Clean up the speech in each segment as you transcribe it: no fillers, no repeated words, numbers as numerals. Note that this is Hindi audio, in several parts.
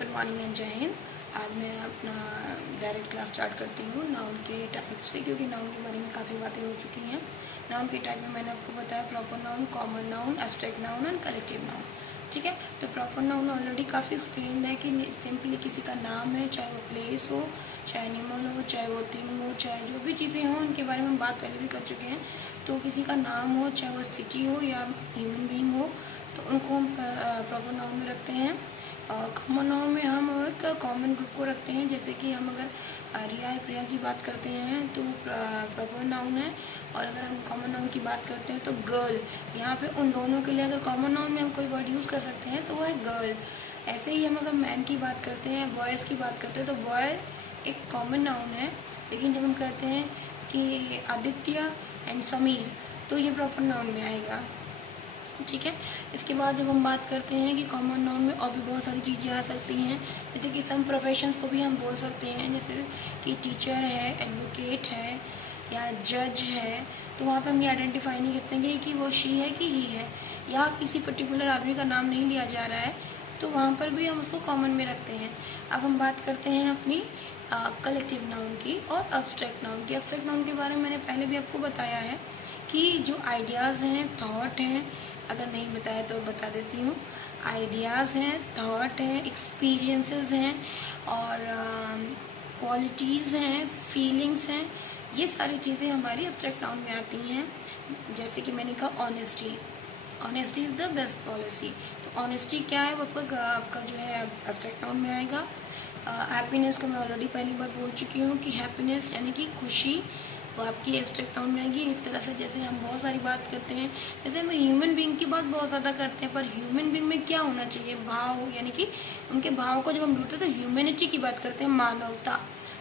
गुड मॉर्निंग एंड जय हिंद। आज मैं अपना डायरेक्ट क्लास स्टार्ट करती हूँ नाउन के टाइप से, क्योंकि नाउन के बारे में काफ़ी बातें हो चुकी हैं। नाउन के टाइप में मैंने आपको बताया proper noun, common noun, abstract noun and collective noun. ठीक है, तो प्रॉपर नाउन ऑलरेडी काफ़ी एक्सप्लेन है कि सिंपली किसी का नाम है, चाहे वो प्लेस हो, चाहे एनिमल हो, चाहे वो थिंग हो, चाहे जो भी चीज़ें हों, उनके बारे में हम बात पहले भी कर चुके हैं। तो किसी का नाम हो, चाहे वो सिटी हो या ह्यूमन बीइंग हो, तो उनको हम प्रॉपर नाउन में रखते हैं। कॉमन नाउन में हम एक कॉमन ग्रुप को रखते हैं। जैसे कि हम अगर रिया प्रिया की बात करते हैं तो प्रॉपर नाउन है, और अगर हम कॉमन नाउन की बात करते हैं तो गर्ल, यहाँ पे उन दोनों के लिए अगर कॉमन नाउन में हम कोई वर्ड यूज़ कर सकते हैं तो वो है गर्ल। ऐसे ही हम अगर मैन की बात करते हैं, बॉयज़ की बात करते हैं तो बॉय एक कॉमन नाउन है, लेकिन जब हम कहते हैं कि आदित्य एंड समीर तो ये प्रॉपर नाउन में आएगा। ठीक है, इसके बाद जब हम बात करते हैं कि कॉमन नाउन में और भी बहुत सारी चीज़ें आ सकती हैं, जैसे कि सम प्रोफेशंस को भी हम बोल सकते हैं, जैसे कि टीचर है, एडवोकेट है या जज है। तो वहाँ पे हम ये आइडेंटिफाई नहीं करते कि वो शी है कि ही है, या किसी पर्टिकुलर आदमी का नाम नहीं लिया जा रहा है, तो वहाँ पर भी हम उसको कॉमन में रखते हैं। अब हम बात करते हैं अपनी कलेक्टिव नाउन की और एब्स्ट्रैक्ट नाउन की। एब्स्ट्रैक्ट नाउन के बारे में मैंने पहले भी आपको बताया है कि जो आइडियाज़ हैं, थॉट हैं, अगर नहीं बताया तो बता देती हूँ। आइडियाज़ हैं, थॉट हैं, एक्सपीरियंसेस हैं और क्वालिटीज़ हैं, फीलिंग्स हैं, ये सारी चीज़ें हमारी एब्स्ट्रैक्ट नाउन में आती हैं। जैसे कि मैंने कहा honesty, honesty is the best policy. तो ऑनेस्टी क्या है, वो आपका जो है एब्स्ट्रैक्ट नाउन में आएगा। हैप्पीनेस को मैं ऑलरेडी पहली बार बोल चुकी हूँ कि हैप्पीनेस यानी कि खुशी, वो आपकी एब्स्ट्रैक्ट नाउन में आएगी। इस तरह से जैसे हम बहुत सारी बात करते हैं, जैसे हम ह्यूमन बीइंग की बात बहुत ज़्यादा करते हैं, पर ह्यूमन बीइंग में क्या होना चाहिए, भाव, यानी कि उनके भाव को जब हम ढूंढते हैं तो ह्यूमैनिटी की बात करते हैं, मानवता।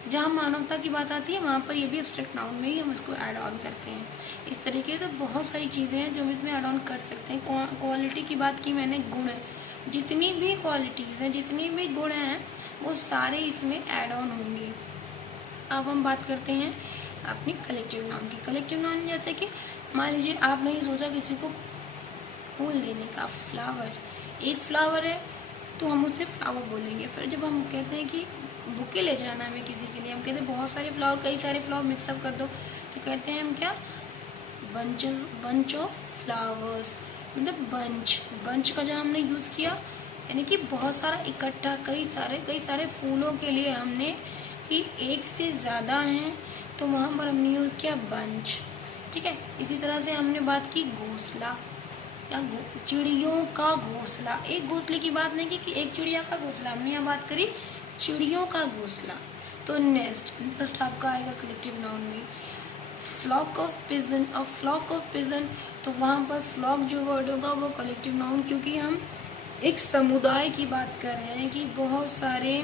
जहाँ मानवता की बात आती है वहाँ पर ये भी एब्स्ट्रैक्ट नाउन में ही हम इसको ऐड ऑन करते हैं। इस तरीके से बहुत सारी चीज़ें हैं जो हम इसमें ऐड ऑन कर सकते हैं। क्वालिटी की बात की मैंने, गुण, जितनी भी क्वालिटीज़ हैं, जितनी भी गुण हैं, वो सारे इसमें ऐड ऑन होंगे। अब हम बात करते हैं अपनी कलेक्टिव नाउन की। कलेक्टिव नाउन जैसे कि मान लीजिए आपने ये सोचा किसी को फूल देने का, फ्लावर, एक फ्लावर है तो हम उसे फ्लावर बोलेंगे। फिर जब हम कहते हैं कि बुके ले जाना है किसी के लिए, हम कहते हैं बहुत सारे फ्लावर, कई सारे फ्लावर मिक्सअप कर दो, तो कहते हैं हम क्या, बंच ऑफ फ्लावर्स, मतलब बंच का जो हमने यूज़ किया, यानी कि बहुत सारा इकट्ठा, कई सारे फूलों के लिए हमने कि एक से ज़्यादा हैं तो वहाँ पर हमने यूज़ किया बंच। ठीक है, इसी तरह से हमने बात की घोंसला या चिड़ियों का घोंसला। एक घोंसले की बात नहीं की कि एक चिड़िया का घोंसला, हमने यहाँ बात करी चिड़ियों का घोंसला। तो नेस्ट आपका आएगा कलेक्टिव नाउन में। फ्लॉक ऑफ पिजन, तो वहाँ पर फ्लॉक जो वर्ड होगा वो कलेक्टिव नाउन, क्योंकि हम एक समुदाय की बात कर रहे हैं कि बहुत सारे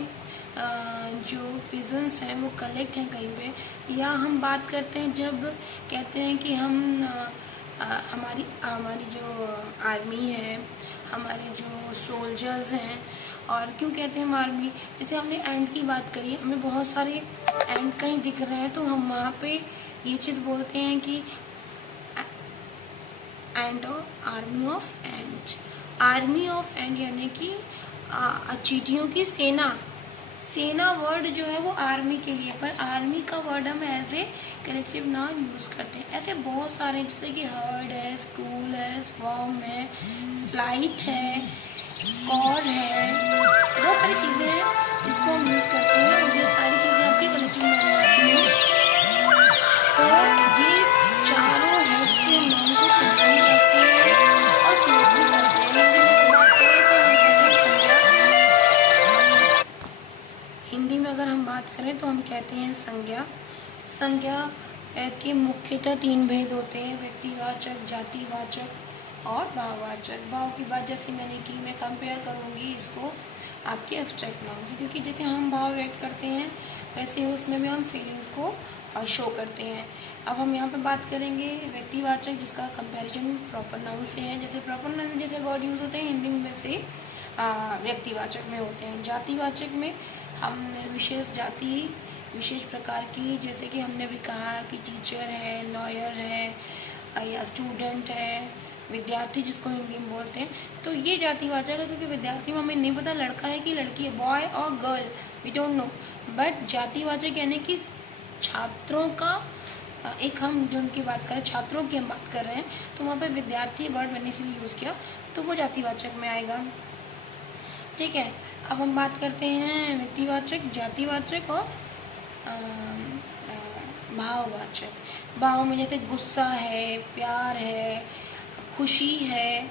जो पिजन्स हैं वो कलेक्ट हैं कहीं पे। या हम बात करते हैं जब कहते हैं कि हम हमारी जो आर्मी है, हमारे जो सोल्जर्स हैं, और क्यों कहते हैं हम आर्मी, जैसे हमने एंड की बात करी, हमें बहुत सारे एंड कहीं दिख रहे हैं तो हम वहाँ पे ये चीज़ बोलते हैं कि and, army of and. Army of and यानी कि चींटियों की सेना वर्ड जो है वो आर्मी के लिए, पर आर्मी का वर्ड हम as a collective noun use करते हैं। ऐसे बहुत सारे, जैसे कि हर्ड है, स्कूल है, स्वॉर्म है, फ्लाइट है, कॉर है, बहुत सारी चीज़ें हैं जिसको हम यूज़ करते हैं, और ये सारी चीज़ें आपकी कलेक्टिव नाउन में आती हैं। और ये चारों हेड्स के नाउन को कंबाइन करते हैं और क्लोज भी करते हैं। हिंदी में अगर हम बात करें तो हम कहते हैं संज्ञा। संज्ञा के मुख्यतः 3 भेद होते हैं, व्यक्तिवाचक, जातिवाचक और भाववाचक। भाव की बात जैसे मैंने की, मैं कंपेयर करूँगी इसको आपके एब्स्ट्रैक्ट नाउन से, क्योंकि जैसे हम भाव व्यक्त करते हैं वैसे ही उसमें भी हम फीलिंग्स को शो करते हैं। अब हम यहाँ पे बात करेंगे व्यक्तिवाचक, जिसका कंपैरिजन प्रॉपर नाउन से है। जैसे प्रॉपर नाउन जैसे वर्ड यूज़ होते हैं हिंदी में से व्यक्तिवाचक में होते हैं। जातिवाचक में हम विशेष जाति, विशेष प्रकार की, जैसे कि हमने भी कहा कि टीचर है, लॉयर है या स्टूडेंट है, विद्यार्थी जिसको हिंदी में बोलते हैं, तो ये जातिवाचक है, क्योंकि विद्यार्थी में हमें नहीं पता लड़का है कि लड़की है, बॉय और girl, we don't know. But जातिवाचक यानी कि छात्रों का एक, हम जो उनकी बात करें, छात्रों की हम बात कर रहे हैं, तो वहाँ पे विद्यार्थी वर्ड मैंने इसलिए यूज़ किया, तो वो जातिवाचक में आएगा। ठीक है, अब हम बात करते हैं व्यक्तिवाचक, जातिवाचक और भाववाचक। भाव में जैसे गुस्सा है, प्यार है, खुशी है,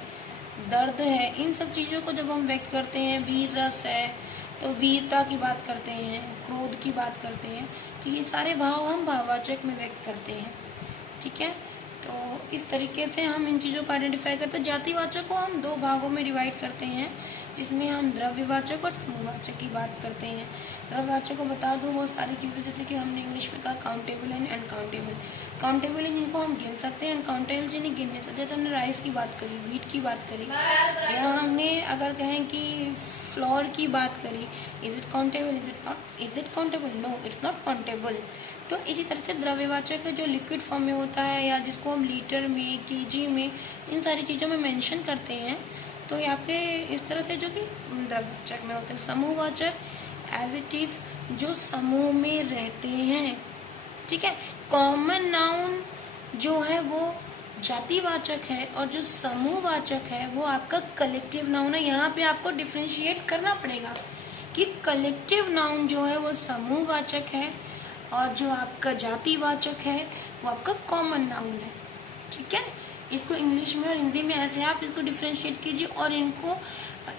दर्द है, इन सब चीज़ों को जब हम व्यक्त करते हैं, वीर रस है तो वीरता की बात करते हैं, क्रोध की बात करते हैं, तो ये सारे भाव हम भाववाचक में व्यक्त करते हैं। ठीक है, तो इस तरीके से हम इन चीज़ों को आइडेंटिफाई करते हैं। जातिवाचक को हम दो भागों में डिवाइड करते हैं, जिसमें हम द्रव्यवाचक और समूहवाचक की बात करते हैं। द्रव्यवाचक को बता दूँ वो सारी चीज़ें, जैसे कि हमने इंग्लिश में कहा काउंटेबल एंड अनकाउंटेबल। काउंटेबल है जिनको हम गिन सकते हैं, अनकाउंटेबल जिन्हें गिन नहीं सकते। तो हमने राइस की बात करी, व्हीट की बात करी, या हमने अगर कहें कि फ्लोर की बात करी, is it countable, is it countable, no it's not countable. तो इसी तरह से द्रव्यवाचक है जो लिक्विड फॉर्म में होता है, या जिसको हम लीटर में, केजी में, इन सारी चीज़ों में मेंशन करते हैं, तो यहाँ पे इस तरह से जो कि द्रव्यवाचक में होते हैं। समूहवाचक एज इट इज जो समूह में रहते हैं। ठीक है, कॉमन नाउन जो है वो जातिवाचक है, और जो समूहवाचक है वो आपका कलेक्टिव नाउन है। यहाँ पे आपको डिफ्रेंशिएट करना पड़ेगा कि कलेक्टिव नाउन जो है वो समूहवाचक है, और जो आपका जातिवाचक है वो आपका कॉमन नाउन है। ठीक है, इसको इंग्लिश में और हिंदी में ऐसे आप इसको डिफ्रेंशिएट कीजिए, और इनको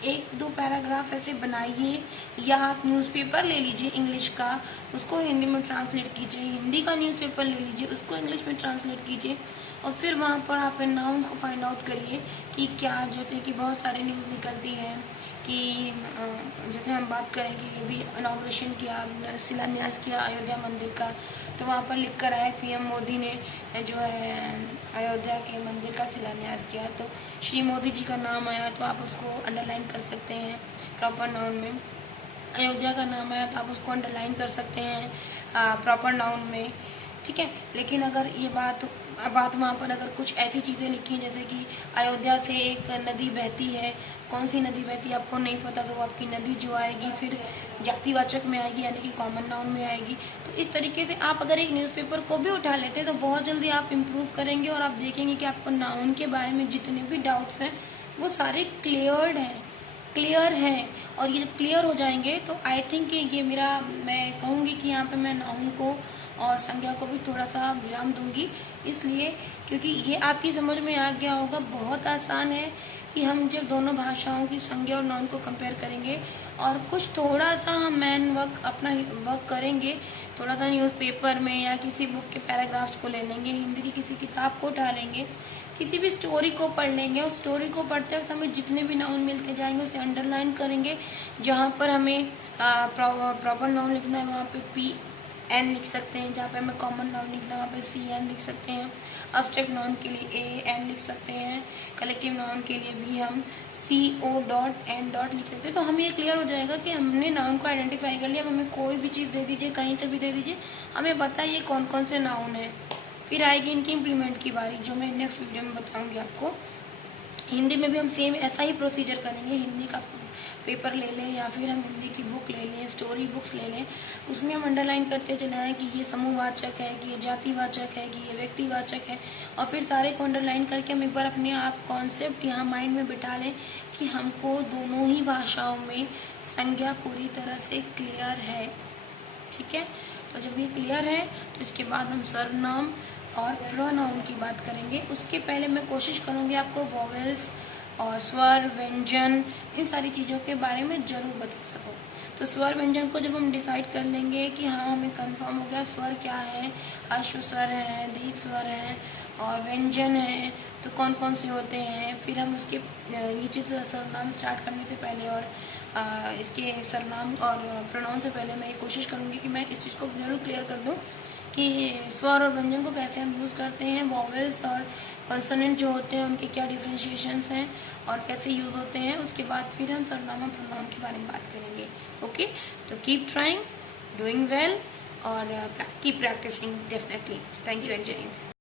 एक दो पैराग्राफ ऐसे बनाइए, या आप न्यूज़पेपर ले लीजिए इंग्लिश का, उसको हिंदी में ट्रांसलेट कीजिए, हिंदी का न्यूज़पेपर ले लीजिए, उसको इंग्लिश में ट्रांसलेट कीजिए, और फिर वहाँ पर आप नाउन्स को फाइंड आउट करिए कि क्या, जैसे कि बहुत सारे न्यूज़ निकलती हैं कि जैसे हम बात करें कि ये भी इनॉग्रेशन किया, शिलान्यास किया अयोध्या मंदिर का, तो वहाँ पर लिख कर आया पीएम मोदी ने जो है अयोध्या के मंदिर का शिलान्यास किया, तो श्री मोदी जी का नाम आया तो आप उसको अंडरलाइन कर सकते हैं प्रॉपर नाउन में। अयोध्या का नाम आया तो आप उसको अंडरलाइन कर सकते हैं प्रॉपर नाउन में। ठीक है, लेकिन अगर ये बात वहाँ पर अगर कुछ ऐसी चीज़ें लिखी जैसे कि अयोध्या से एक नदी बहती है, कौन सी नदी बहती है आपको नहीं पता, तो वो आपकी नदी जो आएगी फिर जातिवाचक में आएगी, यानी कि कॉमन नाउन में आएगी। तो इस तरीके से आप अगर एक न्यूज़पेपर को भी उठा लेते हैं तो बहुत जल्दी आप इम्प्रूव करेंगे, और आप देखेंगे कि आपको नाउन के बारे में जितने भी डाउट्स हैं वो सारे क्लियर हैं। और ये जब क्लियर हो जाएंगे तो आई थिंक ये मैं कहूँगी कि यहाँ पे मैं नाउन को और संज्ञा को भी थोड़ा सा विराम दूंगी, इसलिए क्योंकि ये आपकी समझ में आ गया होगा। बहुत आसान है कि हम जब दोनों भाषाओं की संज्ञा और नाउन को कंपेयर करेंगे, और कुछ थोड़ा सा हम मैन वर्क अपना वर्क करेंगे, थोड़ा सा न्यूज़पेपर में या किसी बुक के पैराग्राफ्स को ले लेंगे, हिंदी की किसी किताब को उठा लेंगे, किसी भी स्टोरी को पढ़ लेंगे। उस स्टोरी को पढ़ते वक्त हमें जितने भी नाउन मिलते जाएंगे उसे अंडरलाइन करेंगे। जहाँ पर हमें प्रॉपर नाउन लिखना है वहाँ पे PN लिख सकते हैं, जहाँ पे हमें कॉमन नाउन लिखना है वहाँ पे CN लिख सकते हैं, अब्स्ट्रैक्ट नाउन के लिए AN लिख सकते हैं, कलेक्टिव नाउन के लिए भी हम CO.N लिख सकते हैं। तो हमें ये क्लियर हो जाएगा कि हमने नाउन को आइडेंटिफाई कर लिया। अब हमें कोई भी चीज़ दे दीजिए, कहीं से भी दे दीजिए, हमें पता है ये कौन कौन से नाउन है। फिर आएगी इनकी इम्प्लीमेंट की बारी, जो मैं नेक्स्ट वीडियो में बताऊंगी आपको। हिंदी में भी हम सेम ऐसा ही प्रोसीजर करेंगे। हिंदी का पेपर ले लें या फिर हम हिंदी की बुक ले लें, स्टोरी बुक्स ले लें, उसमें हम अंडरलाइन करते चले आए कि ये समूहवाचक है, कि ये जातिवाचक है, कि ये व्यक्तिवाचक है, और फिर सारे को अंडरलाइन करके हम एक बार अपने आप कॉन्सेप्ट यहाँ माइंड में बिठा लें कि हमको दोनों ही भाषाओं में संज्ञा पूरी तरह से क्लियर है। ठीक है, तो जब ये क्लियर है तो इसके बाद हम सर्वनाम और प्रोनाउन की बात करेंगे। उसके पहले मैं कोशिश करूँगी आपको वॉवेल्स और स्वर, व्यंजन, इन सारी चीज़ों के बारे में ज़रूर बता सकूँ। तो स्वर व्यंजन को जब हम डिसाइड कर लेंगे कि हाँ हमें कंफर्म हो गया स्वर क्या है, अश्व स्वर है, दीर्घ स्वर है और व्यंजन है, तो कौन कौन से होते हैं, फिर हम उसके ये चीज़ सर्वनाम स्टार्ट करने से पहले और इसके सर्वनाम और प्रोनाउन से पहले मैं ये कोशिश करूँगी कि मैं इस चीज़ को ज़रूर क्लियर कर दूँ कि स्वर और व्यंजन को कैसे हम यूज़ करते हैं, वॉवेल्स और कॉन्सोनेंट जो होते हैं उनके क्या डिफ्रेंशिएशंस हैं और कैसे यूज़ होते हैं। उसके बाद फिर हम सर्वनाम और प्रोनाउन के बारे में बात करेंगे। ओके, तो कीप ट्राइंग, डूइंग वेल और keep practising definitely. Thank you and जय हिंद।